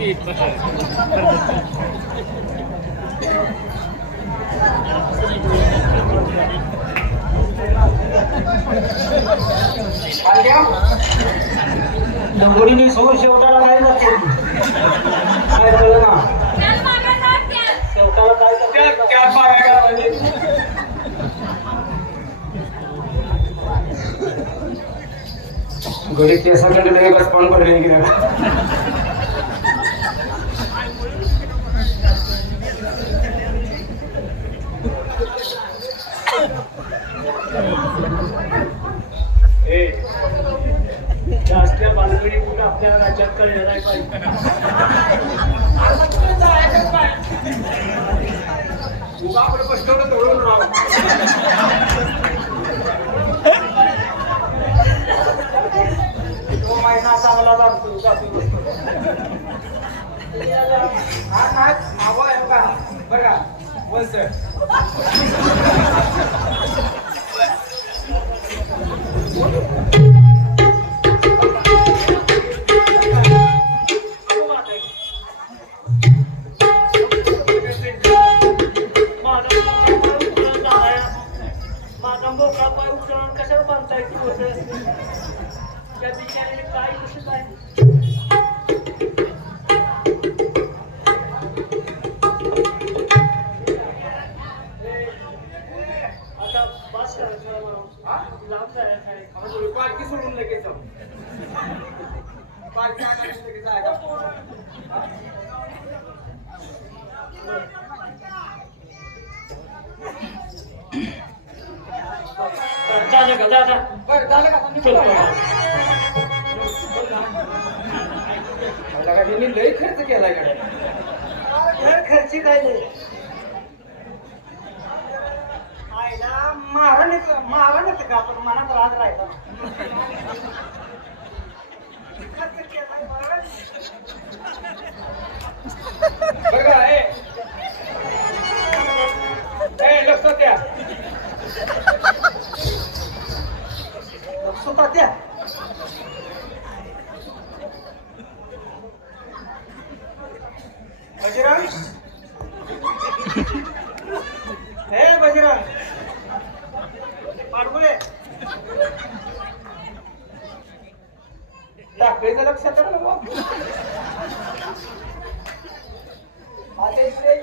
ती डोंगरीने सोडून शेवटाला काय जाते काय कळलं ना। शेवटाला काय त्या जाते त्या मागायला पाहिजे गडी केसाकडे लय बस पण पडले गेले हा काय आहे का बघा वंश माझा मोकळा पाय उचलून कशाला बांधताय तू होतं त्या बिचारीने काय कसं काय त्यांनी लय खर्च केला गाड्या घर खर्ची काय नाही आईला मारण येतं मारण का पण मनात राग राहायचा खर्च केलाय बरं. बरं ए, लक्षात द्या लक्षात द्या बजरंग हे बजरंग पाडगुळे लाकडीचं लक्षात आलं ना बाबू? आता इकडे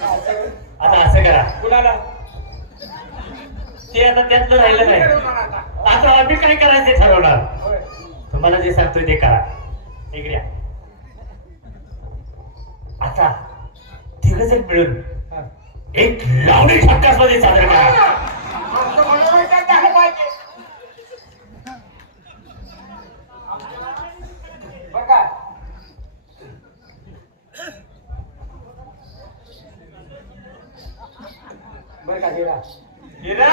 आता आता असं करा. कुणाला? ते आता त्यातलं राहिलं नाही आता आम्ही काय करायचं ते ठरवणार. तुम्हाला जे सांगतोय ते करा इकडे. आता तिघ जण मिळून. एक लावणी मध्ये सादर करा आमचं म्हणणं काय झालं पाहिजे बघा बरं का हिरा हिरा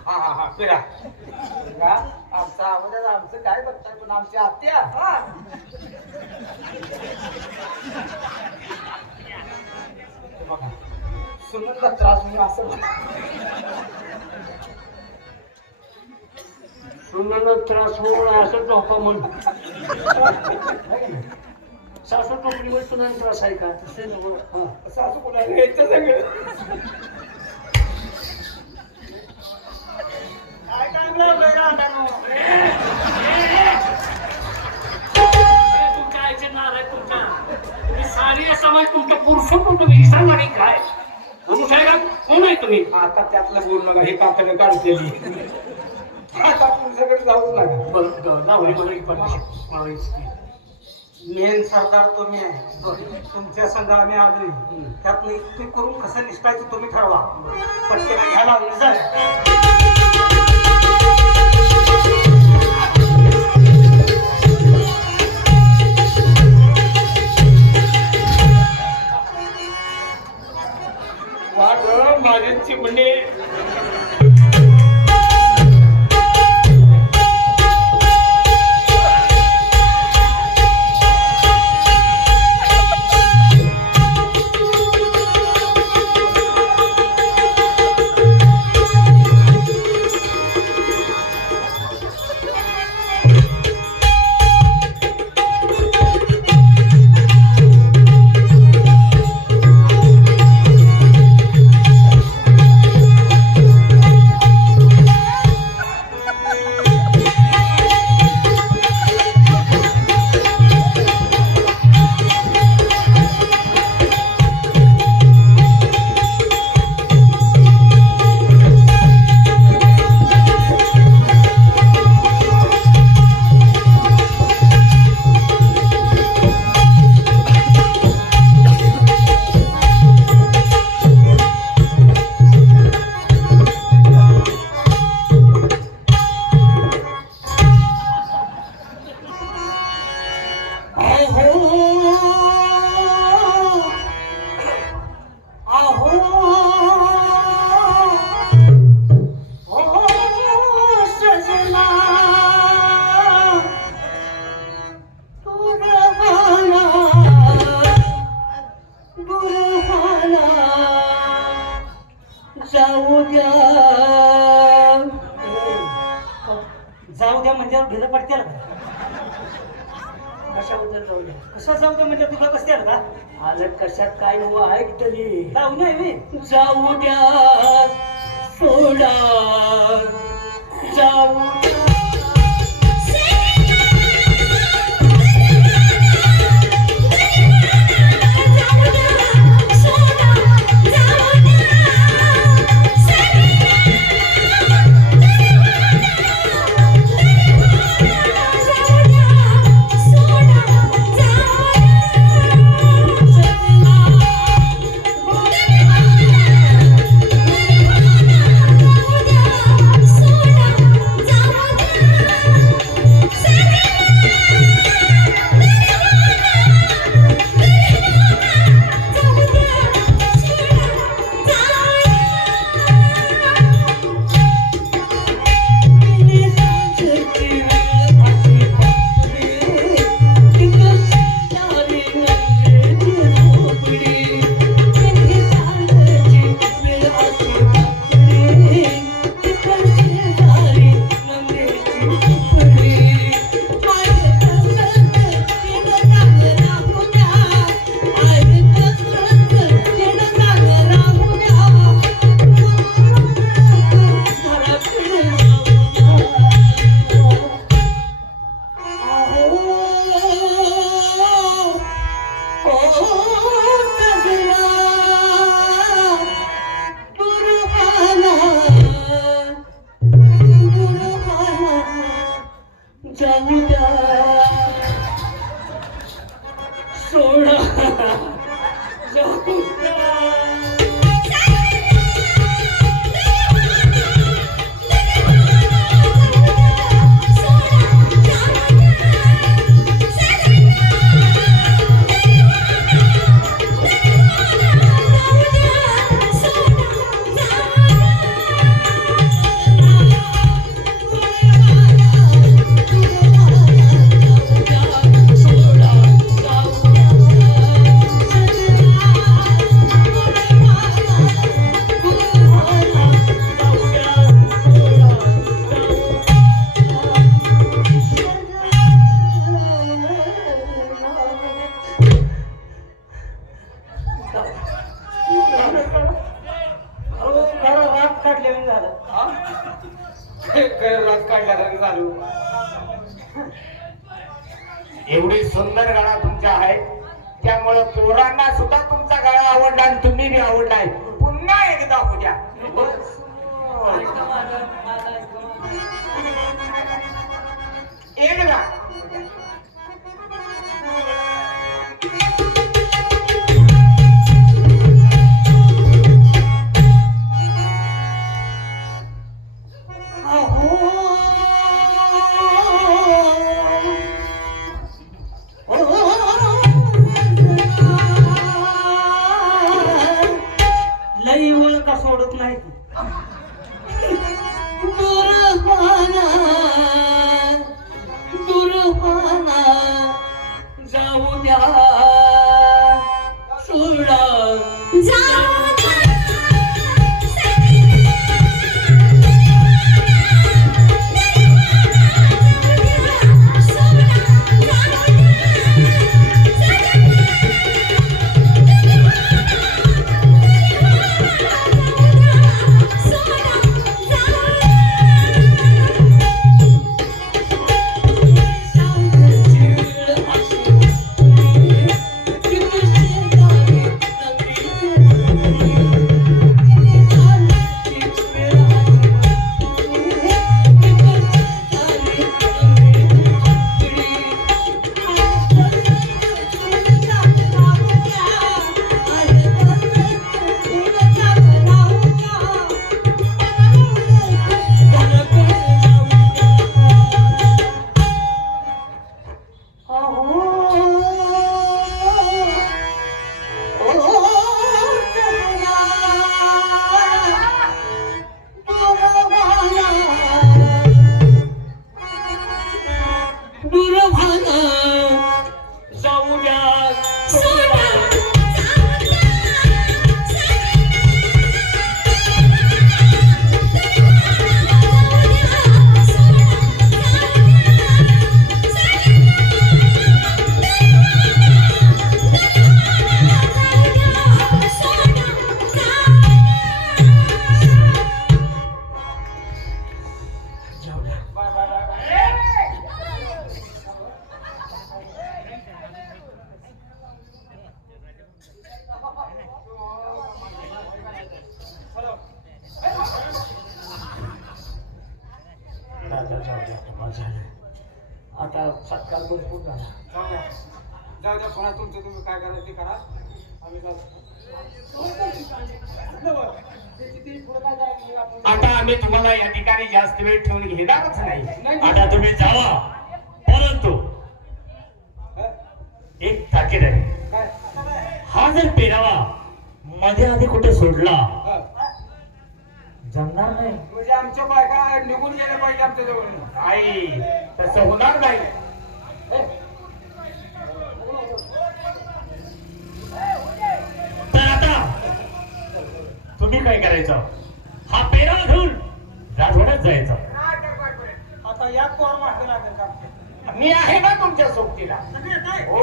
हा हा हा हिरा हिरा आमचा आवाज आमचं काय बघताय पण आमची आत्या हा. बघा सुनंदा त्रास होईल असं सुनाला त्रास होऊ असं झोपा म्हण सासू टोपलीवर सुनाला त्रास आहे का? तसे नको. हा. सासू कोणाला यायचं सगळं. काय टाइम लावलाय राहणार तुमच्या? तुमच्या सारी समाज तुमचा पुरुष तुम्ही विसरला नाही काय? पुरुष आहे का? कोण आहे तुम्ही? आता त्यातलं बोलणं का हे काकडे काढतेली आता तुमच्याकडे जाऊच नका. बरं मावायची मेन सरदार तुम्ही आहे. तुमच्या संघ आम्ही आलोय. त्यातनं इतके करून कसं निष्ठायचं तुम्ही ठरवा. पटके घ्यायला विचार वाट माझे म्हणणे जाऊ द्या जाऊ द्या म्हणजे भिर पडते कशा जाऊ द्या जाऊ द्या म्हणजे तुला बसते का? आलं कशात काय हो ऐकतली? जाऊ नाही मी जाऊ द्या सोडा. जाऊ द्या जाऊ द्या जाऊ द्या पुन्हा तुमचं तुम्ही काय करायचं ते करा. आम्ही जाऊ. आता आम्ही तुम्हाला या ठिकाणी जास्त वेळ ठेवून घेणारच नाही. आता तुम्ही जावा. परंतु एक ताकीद आहे. हा जर पेरावा मध्ये आधी कुठे सोडला. जमणार नाही. म्हणजे आमच्या बायका निघून गेल्या पाहिजे आमच्या जवळ. आई तसं होणार नाही तर आता तुम्ही काय करायचं? हा पेरा घेऊन राजवाड्यात जायचं. आता या कोर मागे लागेल का? मी आहे ना तुमच्या सोबतीला. हो.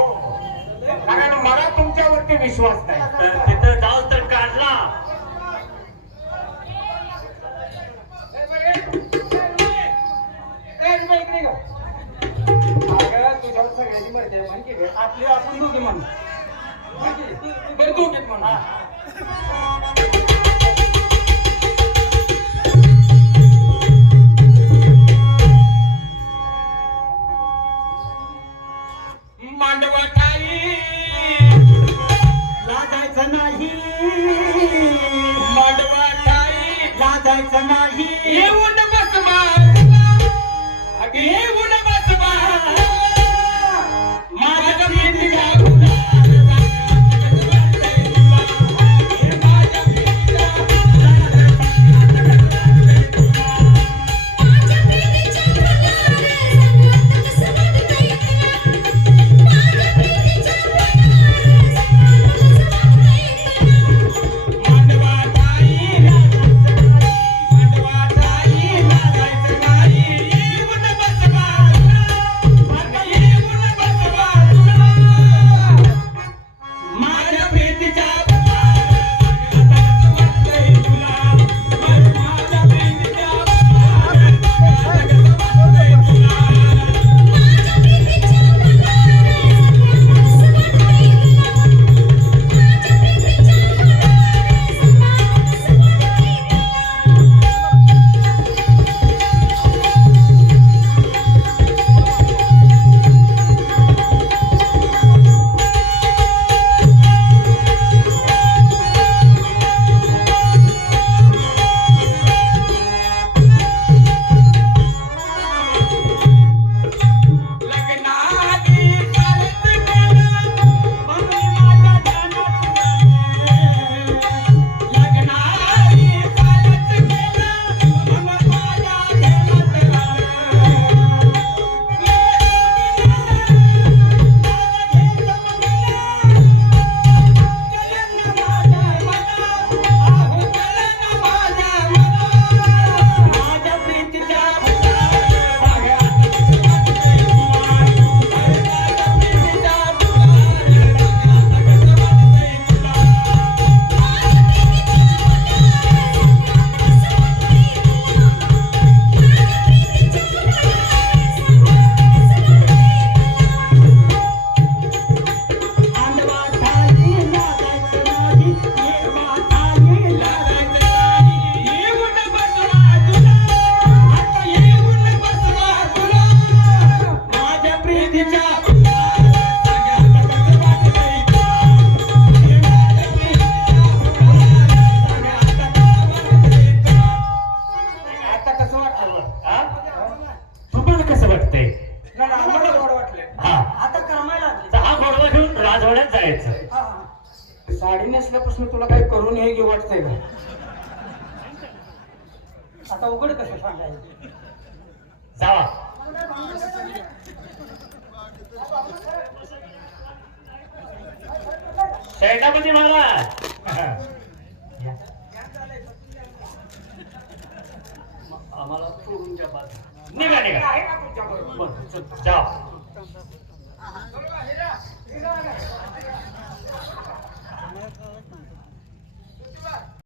कारण मला तुमच्यावरती विश्वास नाही. तर तिथं जाऊ तर काढला. तुझ्यावर सगळ्याची मर्जी आहे माहिती आहे का? आपली आपण दोघी म्हण. बरं दोघीत म्हण. नाही येऊन बस माझा येऊन वाटतंय का आता उघड कसं सांगायचं? जावा. शैलापती महाराज. आम्हाला सोडून द्या बाजू निघा निघा. आहे का जा